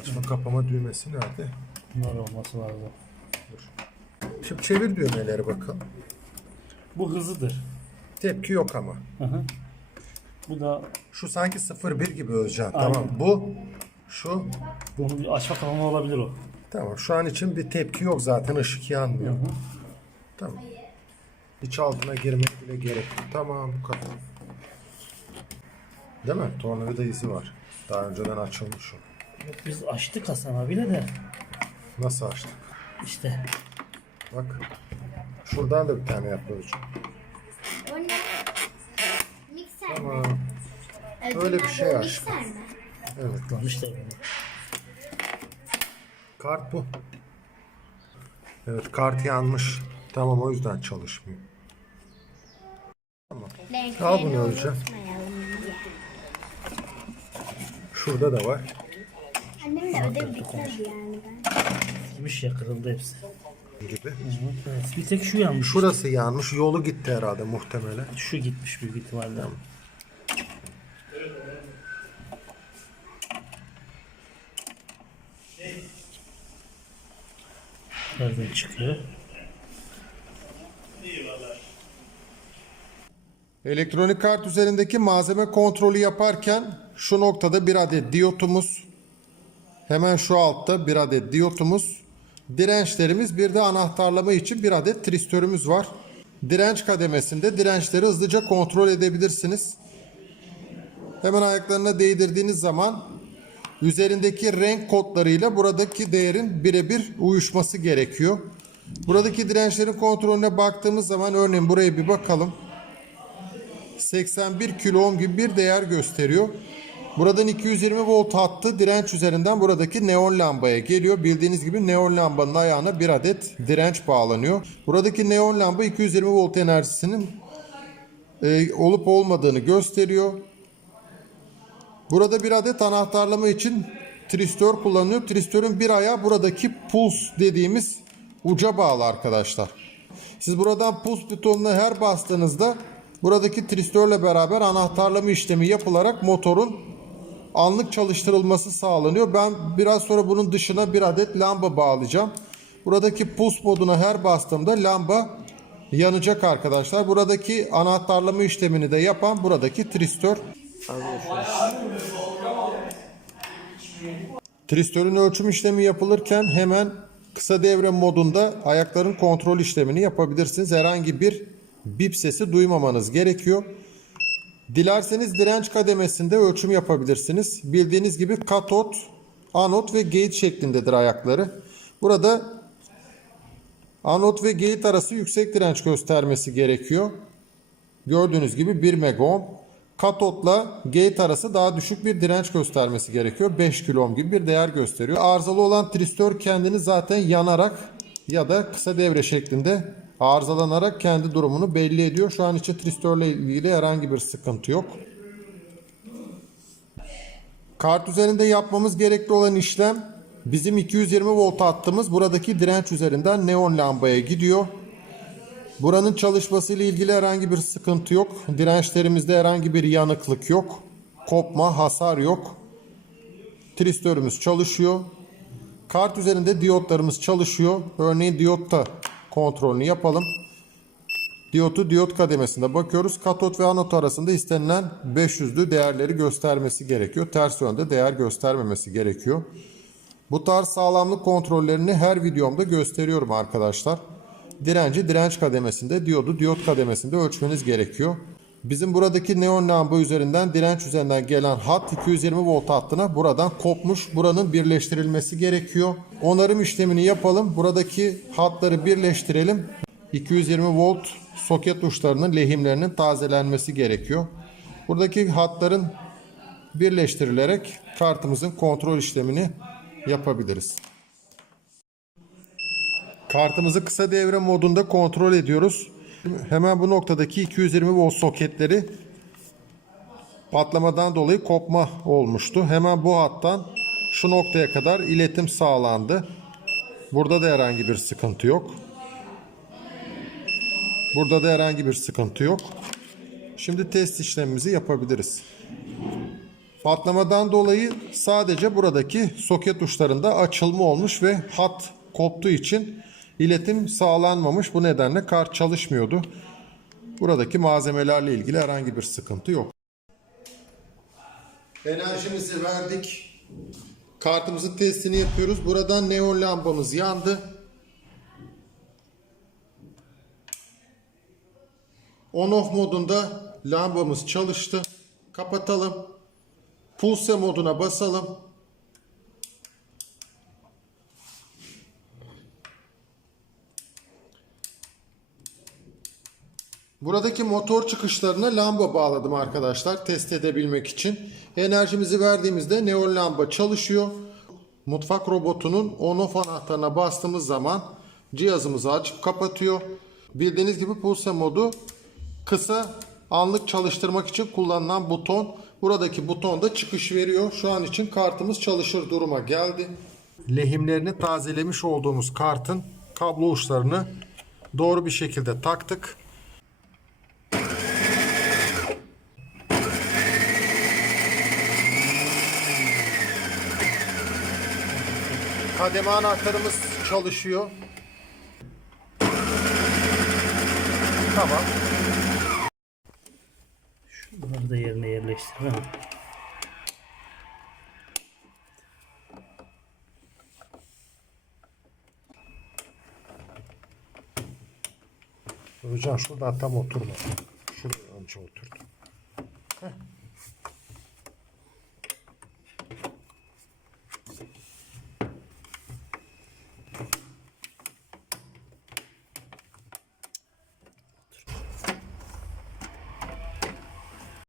Açma kapama düğmesi nerede? Bunlar olması lazım. Şimdi çevir düğmeleri bakalım. Bu hızıdır. Tepki yok ama. Hı hı. Bu da Şu sanki 0-1 gibi Özcan. Aynen. Tamam. Bu şu bunu bir açma kapama olabilir o. tamam. Şu an için bir tepki yok zaten. ışık yanmıyor. Tamam. İç altına girmek bile gerek yok. Tamam bu kadar. Değil mi? Tornavida izi var. Daha önceden açılmış o. Yok, biz açtık Hasan abiyle de Nasıl açtık? işte Bak. Şuradan da bir tane yapıyoruz. O ne? Mikser mi? Tamam. Öyle bir abi, şey o aç. Mikser mi? Evet. lan. işte bunu. Kart bu. Evet kart yanmış. Tamam o yüzden çalışmıyor. Renklerini Al bunu unutmayalım diye. Şurada da var. Annem de ödev bitmedi yani ben. Gitmiş ya kırıldı hepsi. Gibi. Evet, bir tek şu yanmış. Şurası yanmış. Yolu gitti herhalde muhtemelen. Şu gitmiş büyük ihtimalle. Nereden çıkıyor? Elektronik kart üzerindeki malzeme kontrolü yaparken şu noktada bir adet diyotumuz hemen şu altta bir adet diyotumuz dirençlerimiz bir de anahtarlama için bir adet tristörümüz var. Direnç kademesinde dirençleri hızlıca kontrol edebilirsiniz. Hemen ayaklarına değdirdiğiniz zaman üzerindeki renk kodlarıyla buradaki değerin birebir uyuşması gerekiyor. Buradaki dirençlerin kontrolüne baktığımız zaman örneğin buraya bir bakalım. 81 kilo ohm gibi bir değer gösteriyor. Buradan 220 volt hattı direnç üzerinden buradaki neon lambaya geliyor. Bildiğiniz gibi neon lambanın ayağına bir adet direnç bağlanıyor. Buradaki neon lamba 220 volt enerjisinin e, olup olmadığını gösteriyor. Burada bir adet anahtarlama için tristör kullanılıyor. Tristörün bir ayağı buradaki puls dediğimiz uca bağlı arkadaşlar. Siz buradan puls butonuna her bastığınızda buradaki tristörle beraber anahtarlama işlemi yapılarak motorun anlık çalıştırılması sağlanıyor. Ben biraz sonra bunun dışına bir adet lamba bağlayacağım. Buradaki puls moduna her bastığımda lamba yanacak arkadaşlar. Buradaki anahtarlama işlemini de yapan buradaki tristör. Tristörün ölçüm işlemi yapılırken hemen kısa devre modunda ayakların kontrol işlemini yapabilirsiniz. Herhangi bir bip sesi duymamanız gerekiyor. Dilerseniz direnç kademesinde ölçüm yapabilirsiniz. Bildiğiniz gibi katot, anot ve gate şeklindedir ayakları. Burada anot ve gate arası yüksek direnç göstermesi gerekiyor. Gördüğünüz gibi 1 mega ohm. Katotla gate arası daha düşük bir direnç göstermesi gerekiyor. 5 kilo ohm gibi bir değer gösteriyor. Arızalı olan tristör kendini zaten yanarak ya da kısa devre şeklinde arızalanarak kendi durumunu belli ediyor. Şu an için tristörle ilgili herhangi bir sıkıntı yok. Kart üzerinde yapmamız gerekli olan işlem bizim 220 volt hattımız buradaki direnç üzerinden neon lambaya gidiyor. Buranın çalışması ile ilgili herhangi bir sıkıntı yok. Dirençlerimizde herhangi bir yanıklık yok. Kopma, hasar yok. Tristörümüz çalışıyor. Kart üzerinde diyotlarımız çalışıyor. Örneğin diyotta kontrolünü yapalım. Diyotu diyot kademesinde bakıyoruz. Katot ve anot arasında istenilen 500'lü değerleri göstermesi gerekiyor. Ters yönde değer göstermemesi gerekiyor. Bu tarz sağlamlık kontrollerini her videomda gösteriyorum arkadaşlar. Direnci direnç kademesinde, diyodu diyot kademesinde ölçmeniz gerekiyor. Bizim buradaki neon lamba üzerinden direnç üzerinden gelen hat 220 volt hattına buradan kopmuş. Buranın birleştirilmesi gerekiyor. Onarım işlemini yapalım. Buradaki hatları birleştirelim. 220 volt soket uçlarının lehimlerinin tazelenmesi gerekiyor. Buradaki hatların birleştirilerek kartımızın kontrol işlemini yapabiliriz. Kartımızı kısa devre modunda kontrol ediyoruz. Hemen bu noktadaki 220 volt soketleri patlamadan dolayı kopma olmuştu. Hemen bu hattan şu noktaya kadar iletim sağlandı. Burada da herhangi bir sıkıntı yok. Burada da herhangi bir sıkıntı yok. Şimdi test işlemimizi yapabiliriz. Patlamadan dolayı sadece buradaki soket uçlarında açılma olmuş ve hat koptuğu için iletim sağlanmamış. Bu nedenle kart çalışmıyordu. Buradaki malzemelerle ilgili herhangi bir sıkıntı yok. Enerjimizi verdik. Kartımızın testini yapıyoruz. Buradan neon lambamız yandı. On off modunda lambamız çalıştı. Kapatalım. Pulse moduna basalım. Buradaki motor çıkışlarına lamba bağladım arkadaşlar test edebilmek için. Enerjimizi verdiğimizde neon lamba çalışıyor. Mutfak robotunun on off anahtarına bastığımız zaman cihazımızı açıp kapatıyor. Bildiğiniz gibi pulse modu kısa anlık çalıştırmak için kullanılan buton. Buradaki buton da çıkış veriyor. Şu an için kartımız çalışır duruma geldi. Lehimlerini tazelemiş olduğumuz kartın kablo uçlarını doğru bir şekilde taktık. Kademe anahtarımız çalışıyor. Tamam. Bunları da yerine yerleştirelim. Hocam şuradan tam oturma. Şuraya önce oturdu. Heh.